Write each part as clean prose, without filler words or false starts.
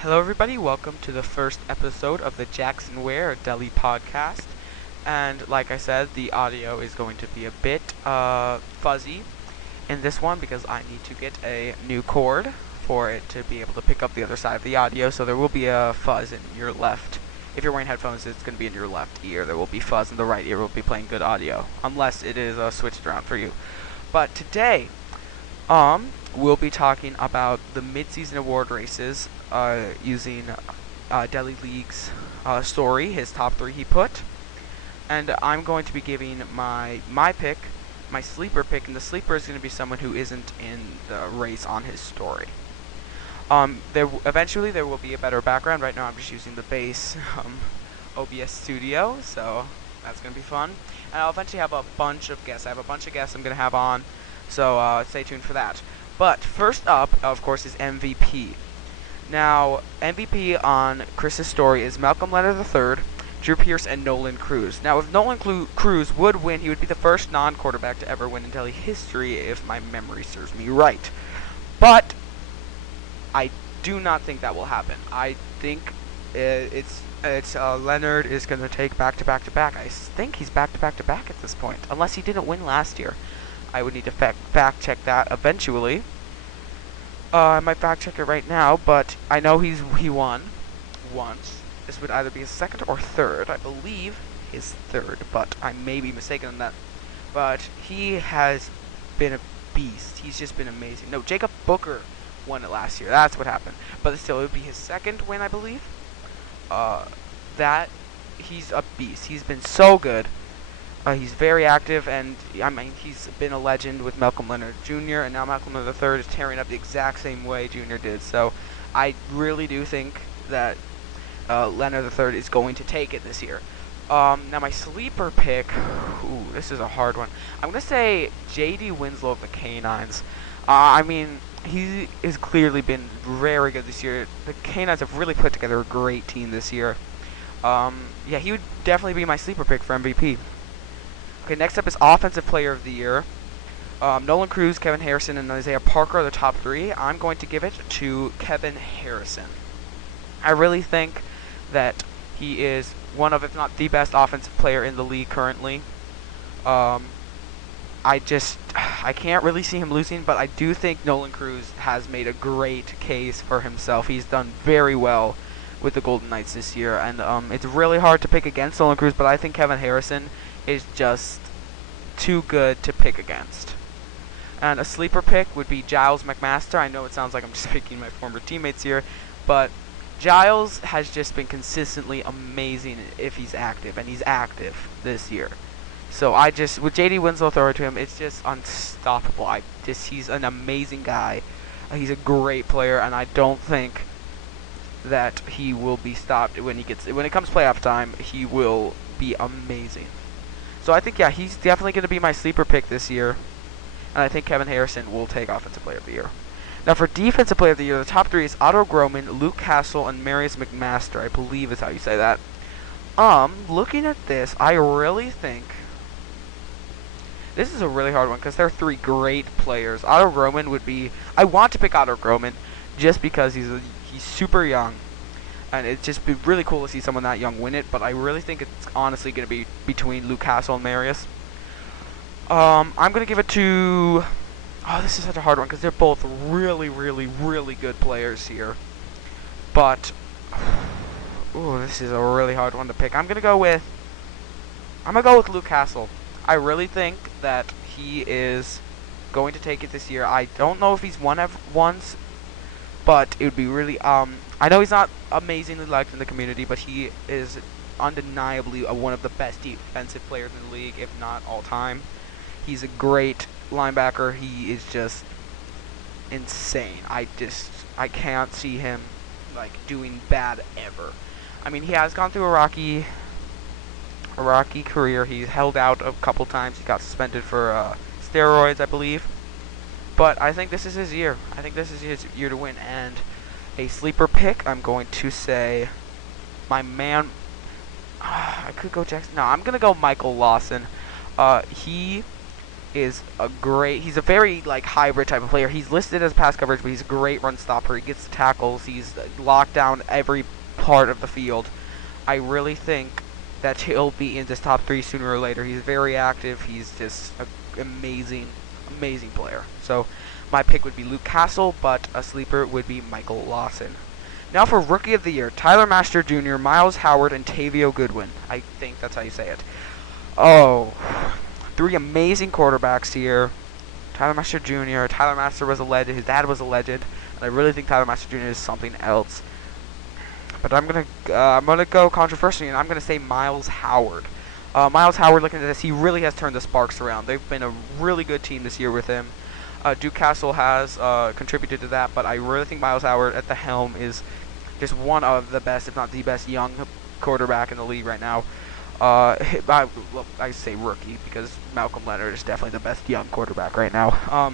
Hello, everybody. Welcome to the first episode of the Jackson Ware Deli podcast. And like I said, the audio is going to be a bit fuzzy in this one because I need to get a new cord for it to be able to pick up the other side of the audio. So there will be a fuzz in your left. If you're wearing headphones, it's going to be in your left ear. There will be fuzz in the right ear. Will be playing good audio, unless it is switched around for you. But today, we'll be talking about the mid-season award races using Deli League's story, his top three he put. And I'm going to be giving my pick, my sleeper pick, and the sleeper is going to be someone who isn't in the race on his story. Eventually there will be a better background. Right now I'm just using the base OBS Studio, so that's going to be fun. And I'll eventually have a bunch of guests. I have a bunch of guests I'm going to have on, so stay tuned for that. But first up, of course, is MVP. Now, MVP on Chris's story is Malcolm Leonard III, Drew Pierce, and Nolan Cruz. Now, if Nolan Cruz would win, he would be the first non-quarterback to ever win in Deli history, if my memory serves me right. But I do not think that will happen. I think it's Leonard is going to take back-to-back-to-back. I think he's back-to-back-to-back at this point, unless he didn't win last year. I would need to fact check that eventually. I might fact check it right now, but I know he won once. This would either be his second or third. I believe his third, but I may be mistaken on that. But he has been a beast. He's just been amazing. No, Jacob Booker won it last year. That's what happened. But still, it would be his second win, I believe. He's a beast. He's been so good. He's very active, and I mean, he's been a legend with Malcolm Leonard Jr., and now Malcolm Leonard III is tearing up the exact same way Jr. did. So I really do think that Leonard III is going to take it this year. Now my sleeper pick, this is a hard one. I'm going to say J.D. Winslow of the Canines. I mean, he has clearly been very good this year. The Canines have really put together a great team this year. Yeah, he would definitely be my sleeper pick for MVP. Okay, next up is Offensive Player of the Year. Nolan Cruz, Kevin Harrison, and Isaiah Parker are the top three. I'm going to give it to Kevin Harrison. I really think that he is one of, if not the best offensive player in the league currently. I can't really see him losing, but I do think Nolan Cruz has made a great case for himself. He's done very well with the Golden Knights this year, and it's really hard to pick against Nolan Cruz, but I think Kevin Harrison is just too good to pick against. And a sleeper pick would be Giles McMaster. I know it sounds like I'm just picking my former teammates here, but Giles has just been consistently amazing if he's active, and he's active this year. So with J.D. Winslow throwing to him, it's just unstoppable. He's an amazing guy. He's a great player, and I don't think that he will be stopped when it comes playoff time. He will be amazing. So I think, yeah, he's definitely going to be my sleeper pick this year. And I think Kevin Harrison will take Offensive Player of the Year. Now for Defensive Player of the Year, the top three is Otto Groman, Luke Castle, and Marius McMaster, I believe is how you say that. Looking at this, I really think this is a really hard one because they're three great players. Otto Groman would be, I want to pick Otto Groman just because he's super young. And it's just be really cool to see someone that young win it, but I really think it's honestly going to be between Luke Castle and Marius. I'm going to give it to... Oh, this is such a hard one because they're both really, really, really good players here. But... this is a really hard one to pick. I'm going to go with Luke Castle. I really think that he is going to take it this year. I don't know if he's won once, but it would be really... I know he's not amazingly liked in the community, but he is undeniably one of the best defensive players in the league, if not all time. He's a great linebacker. He is just insane. I can't see him doing bad ever. I mean, he has gone through a rocky career. He's held out a couple times. He got suspended for steroids, I believe. But I think this is his year. I think this is his year to win. And a sleeper pick, I'm going to say my man. I could go Jackson. No, I'm going to go Michael Lawson. He is he's a very like hybrid type of player. He's listed as pass coverage, but he's a great run stopper. He gets the tackles. He's locked down every part of the field. I really think that he'll be in this top 3 sooner or later. He's very active. He's just an amazing player. So my pick would be Luke Castle, but a sleeper would be Michael Lawson. Now for Rookie of the Year, Tyler Master Jr., Miles Howard, and Tavio Goodwin. I think that's how you say it. Oh, 3 amazing quarterbacks here. Tyler Master Jr. Tyler Master was a legend. His dad was a legend, and I really think Tyler Master Jr. is something else. But I'm gonna go controversially, and I'm gonna say Miles Howard. Miles Howard, looking at this, he really has turned the Sparks around. They've been a really good team this year with him. Duke Castle has contributed to that, but I really think Miles Howard at the helm is just one of the best, if not the best, young quarterback in the league right now. I say rookie because Malcolm Leonard is definitely the best young quarterback right now.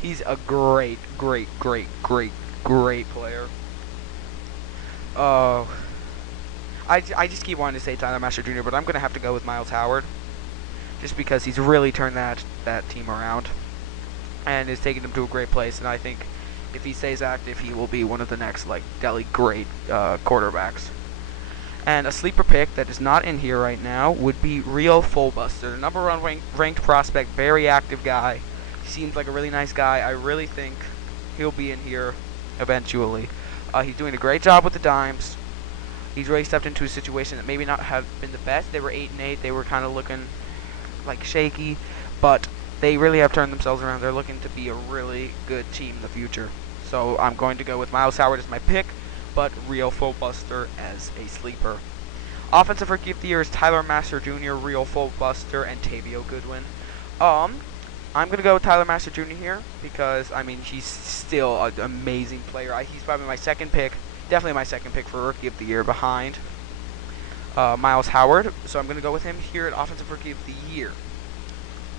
He's a great player. I just keep wanting to say Tyler Master Jr., but I'm going to have to go with Miles Howard just because he's really turned that team around and is taking them to a great place. And I think if he stays active, he will be one of the next like Deli great quarterbacks. And a sleeper pick that is not in here right now would be Rio Fullbuster, number 1 ranked prospect, very active guy. He seems like a really nice guy. I really think he'll be in here eventually. He's doing a great job with the dimes. He's really stepped into a situation that maybe not have been the best. They were 8-8. They were kind of looking like shaky, but they really have turned themselves around. They're looking to be a really good team in the future. So I'm going to go with Miles Howard as my pick, but Rio Fullbuster as a sleeper. Offensive Rookie of the Year is Tyler Master Jr., Rio Fullbuster, and Tavio Goodwin. I'm going to go with Tyler Master Jr. here because, I mean, he's still an amazing player. He's probably my second pick, definitely my second pick for Rookie of the Year behind Miles Howard. So I'm going to go with him here at Offensive Rookie of the Year.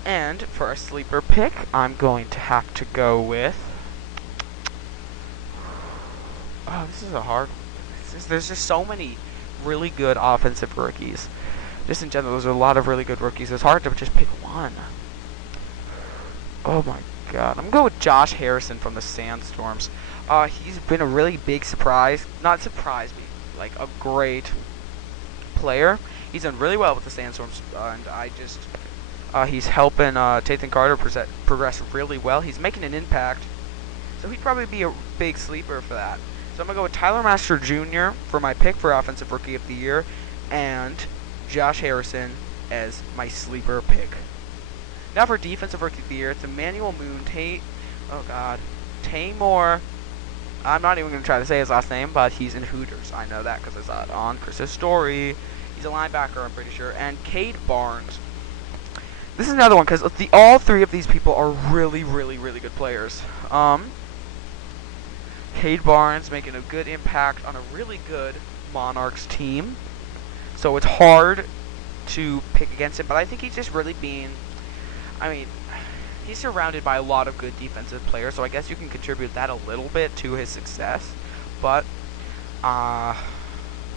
And for a sleeper pick, I'm going to have to go with... Oh, this is a hard one. There's just so many really good offensive rookies. Just in general, there's a lot of really good rookies. It's hard to just pick one. Oh my god. I'm going to go with Josh Harrison from the Sandstorms. He's been a really big surprise. Not surprise me, like a great player. He's done really well with the Sandstorms, and he's helping Tathan Carter progress really well. He's making an impact, so he'd probably be a big sleeper for that. So I'm going to go with Tyler Master Jr. for my pick for Offensive Rookie of the Year, and Josh Harrison as my sleeper pick. Now for Defensive Rookie of the Year, it's Emmanuel Moon, Taymor. I'm not even going to try to say his last name, but he's in Hooters. I know that because I saw it on Chris's story. He's a linebacker, I'm pretty sure. And Cade Barnes. This is another one because all 3 of these people are really good players. Cade Barnes making a good impact on a really good Monarchs team. So it's hard to pick against him, but I think he's just really he's surrounded by a lot of good defensive players, so I guess you can contribute that a little bit to his success. But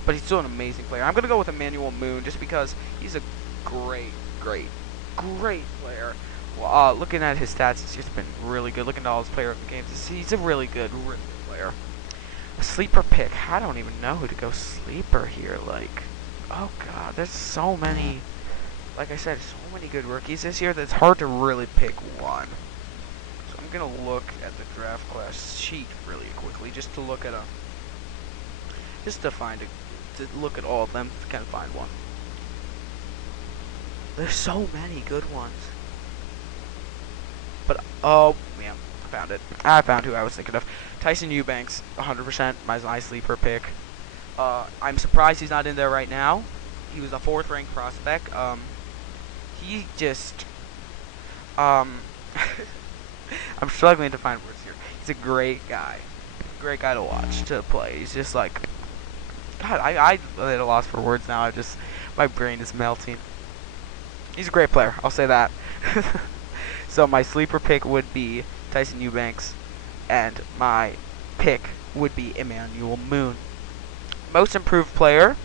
he's still an amazing player. I'm going to go with Emmanuel Moon just because he's a great player. Looking at his stats, he's just been really good. Looking at all his player of the games, he's a really good player. A sleeper pick. I don't even know who to go sleeper here. Like, oh god, there's so many. Like I said, so many good rookies this year that it's hard to really pick one. So I'm gonna look at the draft class sheet really quickly, just to look at to look at all of them to kind of find one. There's so many good ones. But, oh, man, I found it. I found who I was thinking of. Tyson Eubanks, 100%, my sleeper pick. I'm surprised he's not in there right now. He was a 4th-ranked prospect. He just, I'm struggling to find words here. He's a great guy. Great guy to watch, to play. He's just like, God, I'm at a loss for words now. My brain is melting. He's a great player, I'll say that. So my sleeper pick would be Tyson Eubanks, and my pick would be Emmanuel Moon. Most improved player,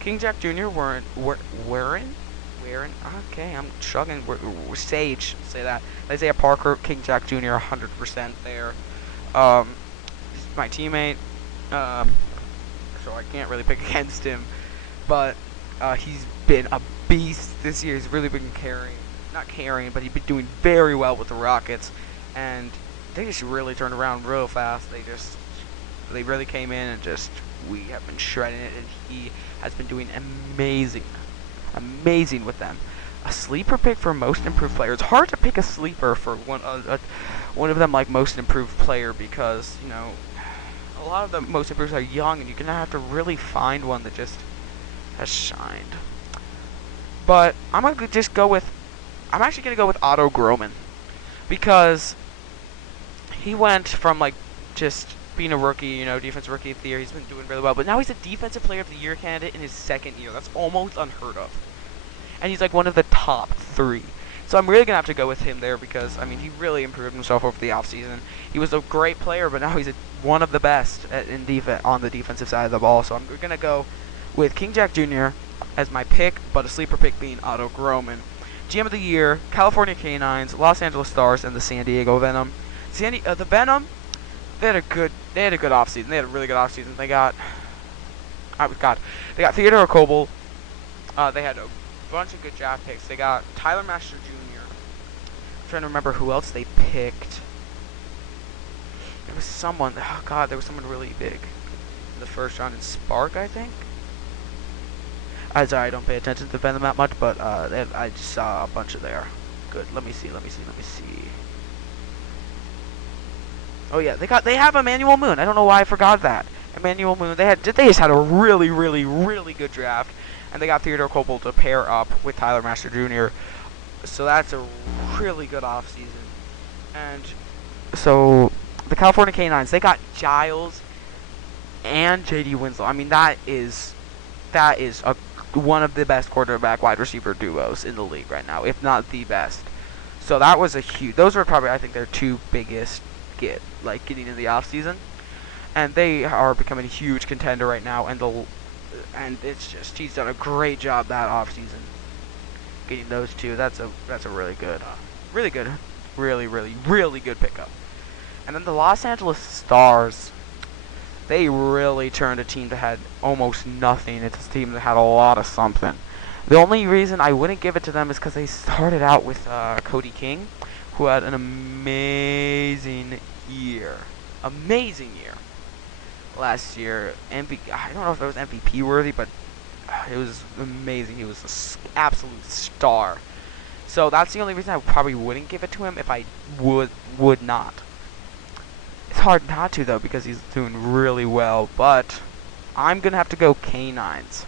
King Jack Jr. Ware. Ware and okay, I'm chugging. We're Sage, say that. Isaiah Parker, King Jack Jr. 100% there. He's my teammate, um, so I can't really pick against him. But he's been a beast this year. He's really been not carrying, but he's been doing very well with the Rockets, and they just really turned around real fast. They really came in and we have been shredding it, and he has been doing amazing with them. A sleeper pick for most improved player. It's hard to pick a sleeper for one of them like most improved player because a lot of the most improved are young, and you're gonna have to really find one that just has shined. But I'm actually gonna go with Otto Groman because he went from like just being a rookie, defensive rookie of the year. He's been doing really well, but now he's a defensive player of the year candidate in his second year. That's almost unheard of, and he's like one of the top 3. So I'm really gonna have to go with him there because he really improved himself over the offseason. He was a great player, but now he's one of the best on the defensive side of the ball. So I'm gonna go with King Jack Jr. as my pick, but a sleeper pick being Otto Groman. GM of the year: California Canines, Los Angeles Stars, and the San Diego Venom. The Venom, they had a good offseason. They had a really good offseason. They got Theodore Coble. They had a bunch of good draft picks. They got Tyler Master Jr. I'm trying to remember who else they picked. There was someone really big in the first round in Spark, I think. Sorry, I don't pay attention to Venom that much, but I just saw a bunch of there. Good. Let me see. Oh yeah, they have Emmanuel Moon. I don't know why I forgot that. Emmanuel Moon. They just had a really, really, really good draft, and they got Theodore Coble to pair up with Tyler Master Jr. So that's a really good offseason. And so the California Canines, they got Giles and J.D. Winslow. that is one of the best quarterback wide receiver duos in the league right now, if not the best. So that was those were probably, I think, their 2 biggest getting in the offseason, and they are becoming a huge contender right now. And it's just he's done a great job that offseason getting those 2. That's a really good, really good pickup. And then the Los Angeles Stars, they really turned a team that had almost nothing into a team that had a lot of something. The only reason I wouldn't give it to them is because they started out with Cody King, who had an amazing year last year. I don't know if it was MVP worthy, but it was amazing. He was an absolute star. So that's the only reason I probably wouldn't give it to him if I would not. It's hard not to, though, because he's doing really well, but I'm going to have to go Canines.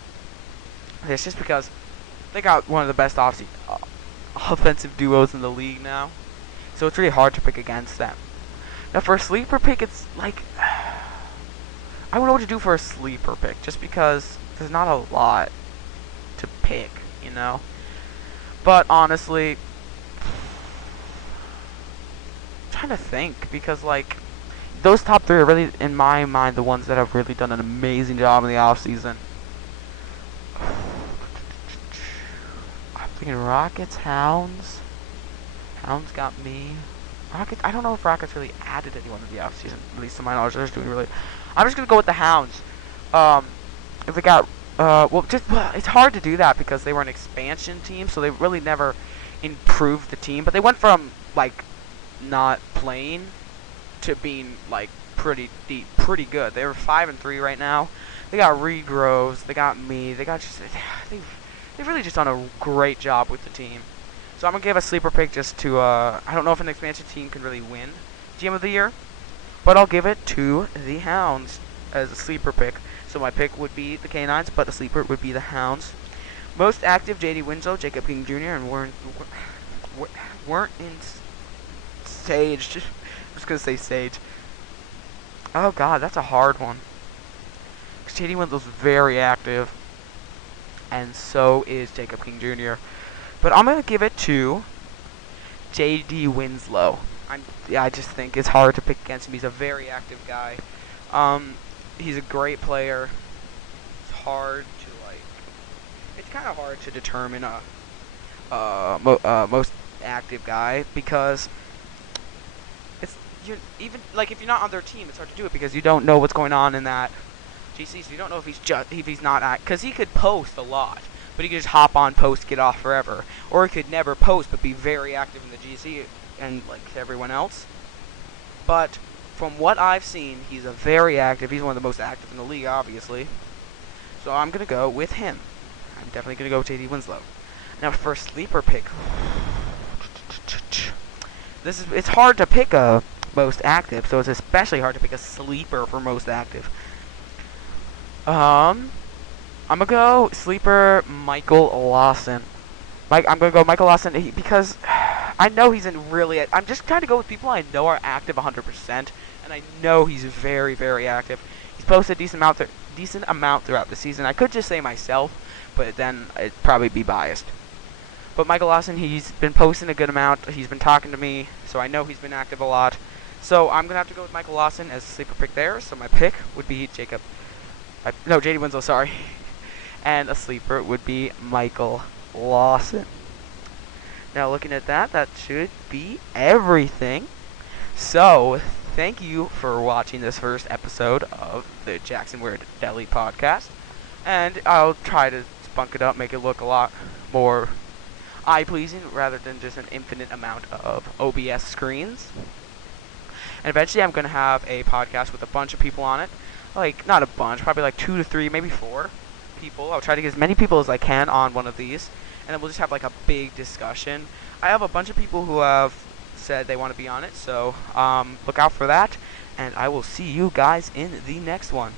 It's just because they got one of the best offensive duos in the league now, so it's really hard to pick against them. Now, for a sleeper pick, it's like I don't know what to do for a sleeper pick, just because there's not a lot to pick, But honestly, I'm trying to think, because those top 3 are really, in my mind, the ones that have really done an amazing job in the offseason. I'm thinking Rockets, Hounds. Hounds got me. Rockets, I don't know if Rockets really added anyone in the offseason, at least to my knowledge. They're just doing really. I'm just gonna go with the Hounds. If they got, it's hard to do that because they were an expansion team, so they really never improved the team. But they went from not playing to being pretty good. They were 5-3 right now. They got Reed Groves. They got me. They've really just done a great job with the team. So I'm gonna give a sleeper pick just to I don't know if an expansion team can really win GM of the year, but I'll give it to the Hounds as a sleeper pick. So my pick would be the Canines, but the sleeper would be the Hounds. Most active: J.D. Winslow, Jacob King Jr., and weren't in Sage. Just gonna say Sage. Oh God, that's a hard one. Because J.D. Winslow's very active, and so is Jacob King Jr. But I'm gonna give it to J.D. Winslow. I just think it's hard to pick against him. He's a very active guy. He's a great player. It's kind of hard to determine most active guy, because it's you're even like if you're not on their team, it's hard to do it because you don't know what's going on in that GC. So you don't know if he's not because he could post a lot, but he could just hop on, post, get off forever, or he could never post but be very active in the GC and like everyone else. But from what I've seen, he's a very active. He's one of the most active in the league, obviously. So I'm gonna go with him. I'm definitely gonna go with JD Winslow. Now for sleeper pick, it's hard to pick a most active, so it's especially hard to pick a sleeper for most active. I'm gonna go sleeper Michael Lawson. I'm gonna go Michael Lawson because I know he's in really. I'm just trying to go with people I know are active 100%, and I know he's very, very active. He's posted a decent amount throughout the season. I could just say myself, but then it'd probably be biased. But Michael Lawson, he's been posting a good amount. He's been talking to me, so I know he's been active a lot. So I'm gonna have to go with Michael Lawson as a sleeper pick there. So my pick would be JD Winslow, sorry, and a sleeper would be Michael Lawson. Now looking at that should be everything. So thank you for watching this first episode of the Ware Deli podcast, and I'll try to spunk it up, make it look a lot more eye-pleasing rather than just an infinite amount of OBS screens. And eventually I'm going to have a podcast with a bunch of people on it. Like, not a bunch, probably like 2 to 3, maybe 4 people. I'll try to get as many people as I can on one of these, and then we'll just have like a big discussion. I have a bunch of people who have said they want to be on it, so look out for that, and I will see you guys in the next one.